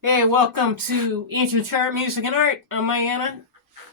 Hey, welcome to Ancient Chart Music and Art. I'm Diana.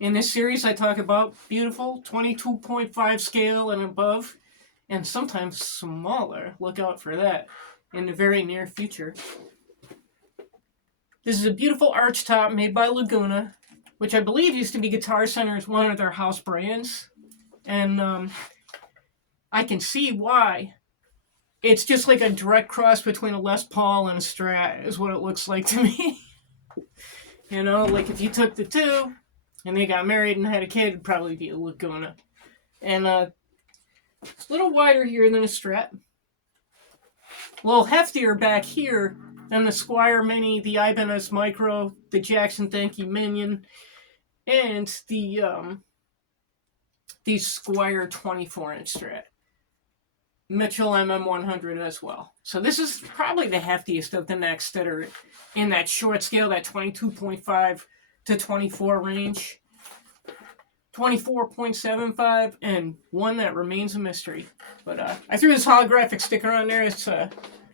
In this series, I talk about beautiful 22.5 scale and above, and sometimes smaller. Look out for that in the very near future. This is a beautiful arch top made by Laguna, which I believe used to be Guitar Center's one of their house brands, and I can see why. It's just like a direct cross between a Les Paul and a Strat, is what it looks like to me. You know, like if you took the two and they got married and had a kid, it'd probably be a Laguna. And it's a little wider here than a Strat. A little heftier back here than the Squire Mini, the Ibanez Micro, the Jackson Thank You Minion, and the Squire 24-inch Strat. Mitchell MM100 as well. So this is probably the heftiest of the necks that are in that short scale, that 22.5 to 24 range. 24.75 and one that remains a mystery. But I threw this holographic sticker on there. It's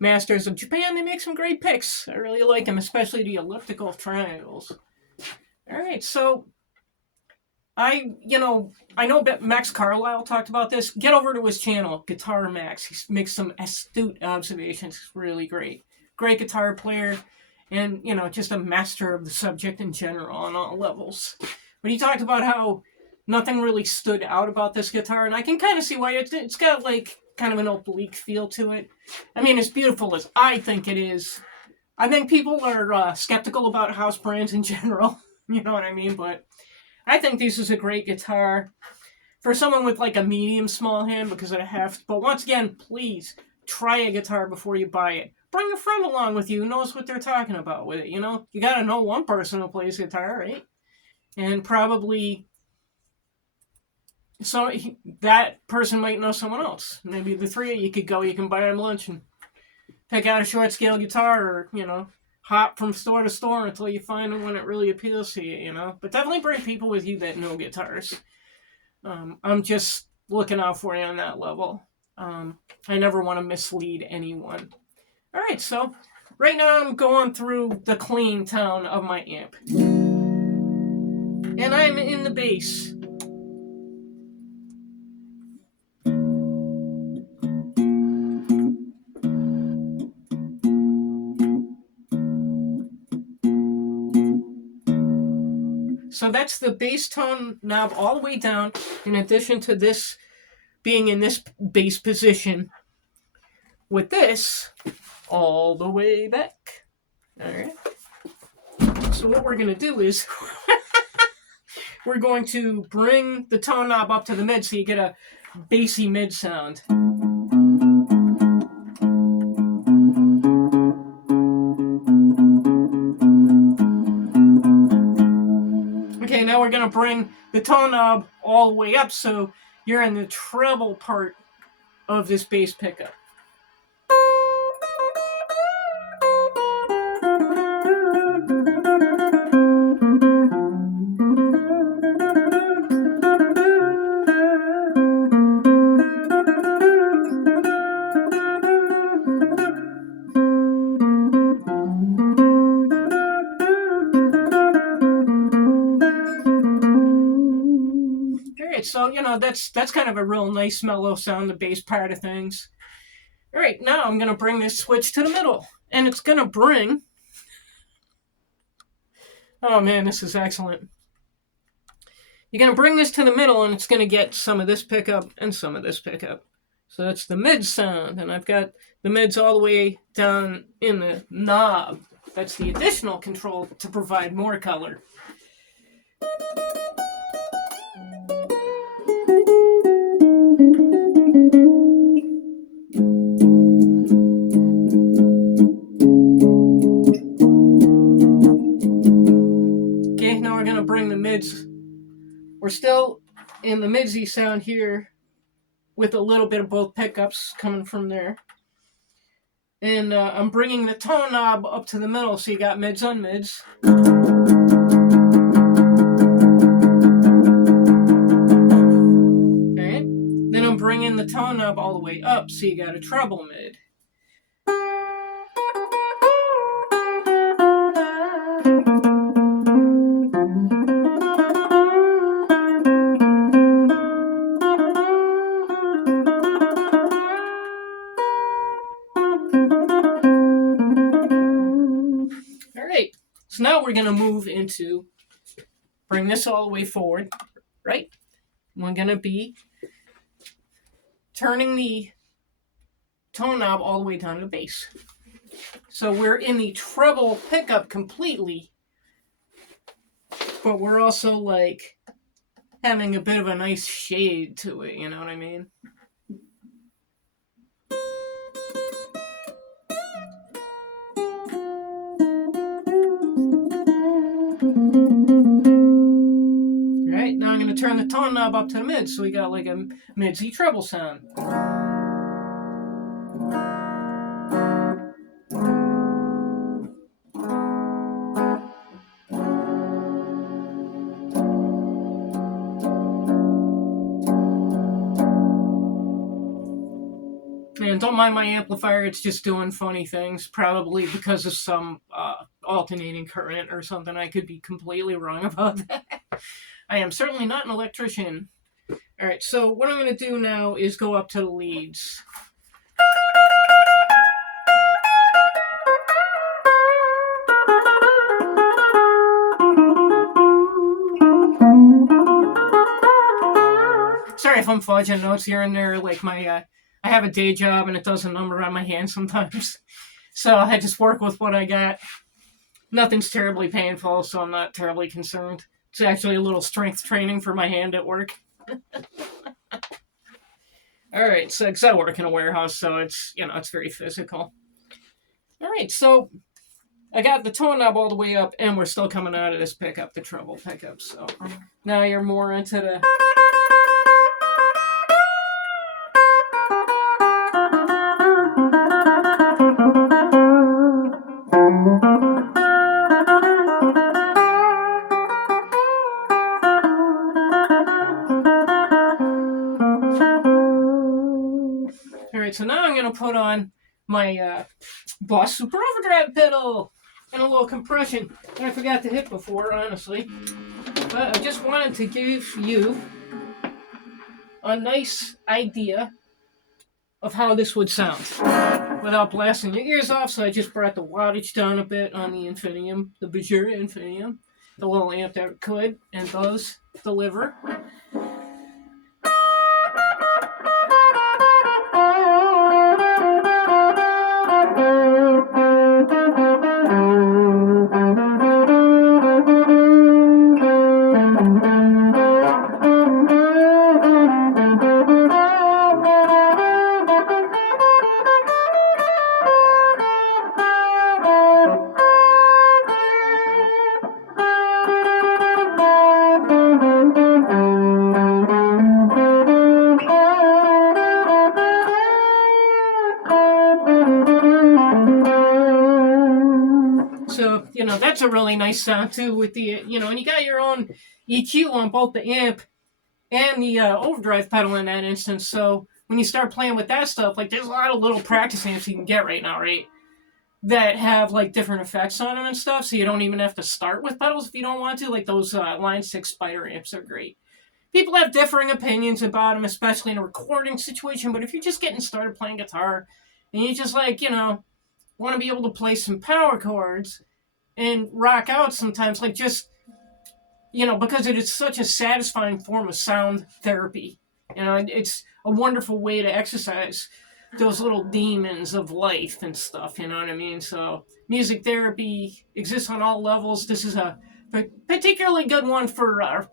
Masters of Japan. They make some great picks. I really like them, especially the elliptical triangles. All right, so I know Max Carlisle talked about this. Get over to his channel, Guitar Max. He makes some astute observations. It's really great. Great guitar player and, just a master of the subject in general on all levels. But he talked about how nothing really stood out about this guitar, and I can kind of see why. It's got, like, kind of an oblique feel to it. I mean, as beautiful as I think it is, I think people are skeptical about house brands in general. You know what I mean? But I think this is a great guitar for someone with like a medium small hand because of the heft. But once again, please try a guitar before you buy it. Bring a friend along with you who knows what they're talking about with it, you know? You gotta know one person who plays guitar, right? And probably so that person might know someone else. Maybe the three of you could go, you can buy them lunch and pick out a short scale guitar or, hop from store to store until you find the one that really appeals to you, But definitely bring people with you that know guitars. I'm just looking out for you on that level. I never want to mislead anyone. All right, so right now I'm going through the clean tone of my amp. And I'm in the bass. So that's the bass tone knob all the way down, in addition to this being in this bass position, with this all the way back. All right. So what we're going to do is we're going to bring the tone knob up to the mid so you get a bassy mid sound. Okay, now we're going to bring the tone knob all the way up so you're in the treble part of this bass pickup. So, that's kind of a real nice mellow sound, the bass part of things. All right, now I'm going to bring this switch to the middle. And it's going to bring... Oh, man, this is excellent. You're going to bring this to the middle, and it's going to get some of this pickup and some of this pickup. So that's the mid sound, and I've got the mids all the way down in the knob. That's the additional control to provide more color. Bring the mids. We're still in the midsy sound here with a little bit of both pickups coming from there. And I'm bringing the tone knob up to the middle so you got mids on mids. Alright. Then I'm bringing the tone knob all the way up so you got a treble mid. Great. So now we're going to move into, bring this all the way forward, right? We're going to be turning the tone knob all the way down to the bass. So we're in the treble pickup completely, but we're also like having a bit of a nice shade to it, you know what I mean? Alright, now I'm going to turn the tone knob up to the mid, so we got like a mid-Z treble sound. And don't mind my amplifier, it's just doing funny things, probably because of some alternating current or something. I could be completely wrong about that. I am certainly not an electrician. Alright, so what I'm going to do now is go up to the leads. Sorry if I'm fudging notes here and there, like my... I have a day job and it does a number on my hand sometimes. So I just work with what I got. Nothing's terribly painful, so I'm not terribly concerned. It's actually a little strength training for my hand at work. Alright, so because I work in a warehouse, so it's, it's very physical. Alright, so I got the tone knob all the way up, and we're still coming out of this pickup, the treble pickup. So now you're more into the... Alright, so now I'm going to put on my Boss Super Overdrive pedal and a little compression that I forgot to hit before, honestly. But I just wanted to give you a nice idea of how this would sound without blasting your ears off, so I just brought the wattage down a bit on the Infinium, the Bajura Infinium, the little amp that could and does deliver. So, that's a really nice sound too with the, and you got your own EQ on both the amp and the overdrive pedal in that instance. So when you start playing with that stuff, like there's a lot of little practice amps you can get right now, right? That have like different effects on them and stuff. So you don't even have to start with pedals if you don't want to. Like those Line 6 Spider amps are great. People have differing opinions about them, especially in a recording situation. But if you're just getting started playing guitar and you just like, want to be able to play some power chords and rock out sometimes, like just, because it is such a satisfying form of sound therapy. It's a wonderful way to exercise those little demons of life and stuff, you know what I mean? So music therapy exists on all levels. This is a particularly good one for,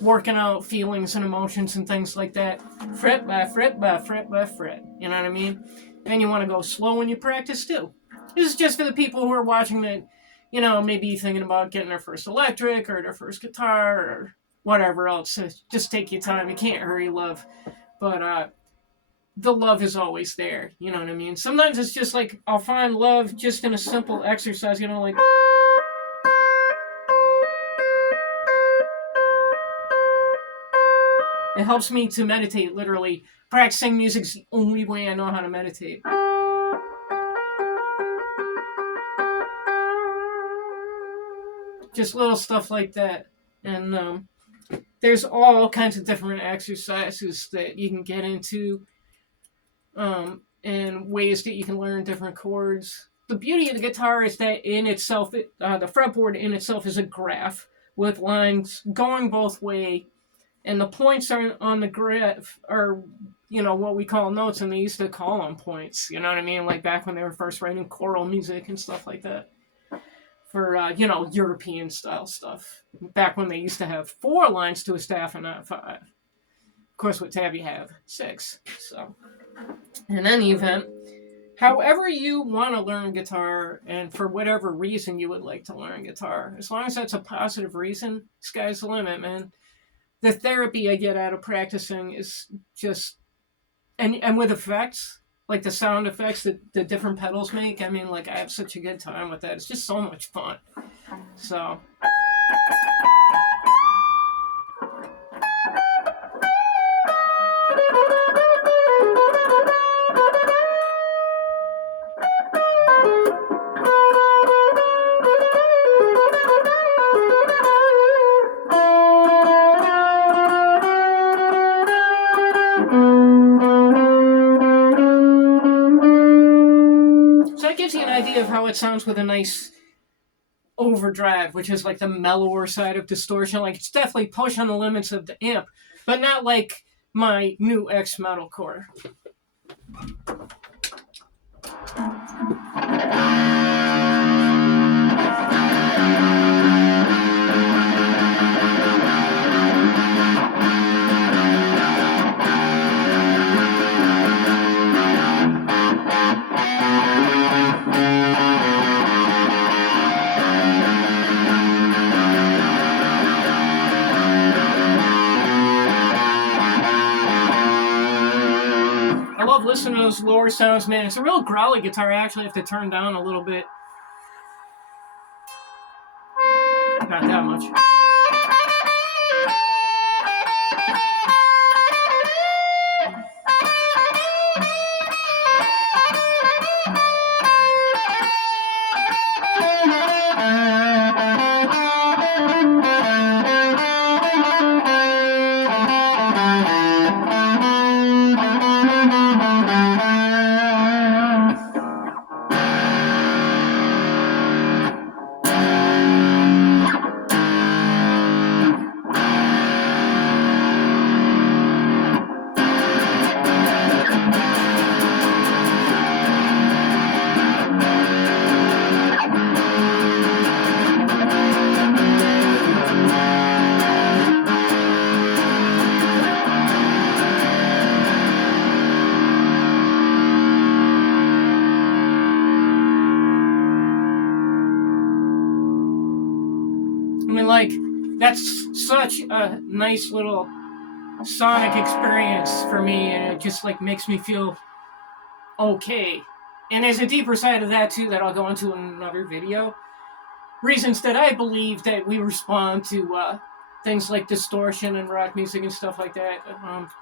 working out feelings and emotions and things like that. Fret by fret by fret by fret, you know what I mean? And you want to go slow when you practice too. This is just for the people who are watching that, maybe thinking about getting their first electric or their first guitar or whatever else. So just take your time. You can't hurry love. But the love is always there. You know what I mean? Sometimes it's just like, I'll find love just in a simple exercise, like... It helps me to meditate, literally. Practicing music's the only way I know how to meditate. Just little stuff like that. And there's all kinds of different exercises that you can get into, and ways that you can learn different chords. the beauty of the guitar is that in itself, the fretboard in itself is a graph with lines going both way, and the points are on the graph are, what we call notes, and they used to call them points. You know what I mean? Like back when they were first writing choral music and stuff like that. For, European style stuff. Back when they used to have 4 lines to a staff and not 5. Of course, with Tab you have 6. So, in any event, however you want to learn guitar, and for whatever reason you would like to learn guitar, as long as that's a positive reason, sky's the limit, man. The therapy I get out of practicing is just, and with effects, like the sound effects that the different pedals make, I mean, like, I have such a good time with that. It's just so much fun. So... gives you an idea of how it sounds with a nice overdrive, which is like the mellower side of distortion. Like, it's definitely pushing the limits of the amp, but not like my new X metalcore. I love listening to those lower sounds, man. It's a real growly guitar. I actually have to turn down a little bit. Not that much. I mean, like, that's such a nice little sonic experience for me, and it just, like, makes me feel okay. And there's a deeper side of that, too, that I'll go into in another video. Reasons that I believe that we respond to things like distortion and rock music and stuff like that.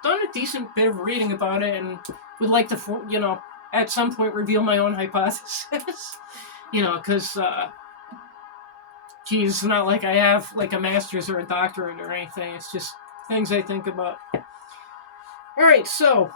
Done a decent bit of reading about it, and would like to, at some point reveal my own hypothesis. Because... geez, it's not like I have like a master's or a doctorate or anything. It's just things I think about. All right, so.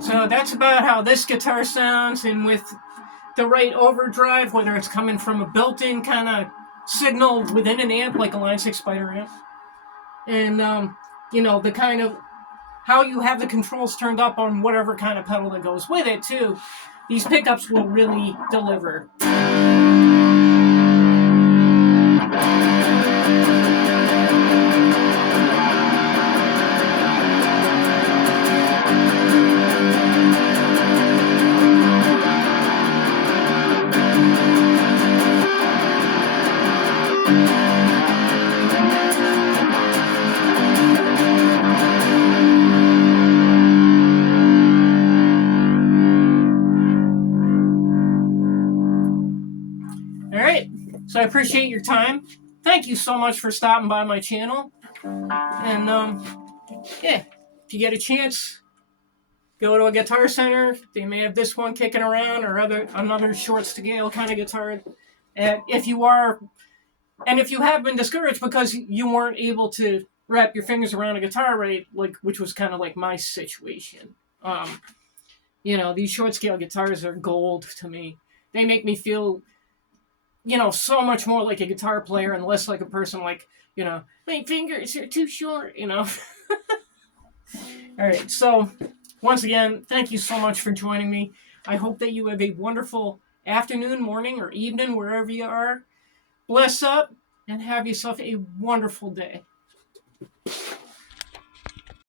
So that's about how this guitar sounds, and with the right overdrive, whether it's coming from a built-in kind of signal within an amp, like a Line 6 Spider amp, and, the kind of how you have the controls turned up on whatever kind of pedal that goes with it, too. These pickups will really deliver. right. So I appreciate your time. Thank you so much for stopping by my channel. And yeah, if you get a chance, go to a guitar center. They may have this one kicking around or another short scale kind of guitar. And if you have been discouraged because you weren't able to wrap your fingers around a guitar right, which was kind of like my situation. These short scale guitars are gold to me. They make me feel, so much more like a guitar player and less like a person like, my fingers are too short, All right, so once again, thank you so much for joining me. I hope that you have a wonderful afternoon, morning, or evening, wherever you are. Bless up and have yourself a wonderful day.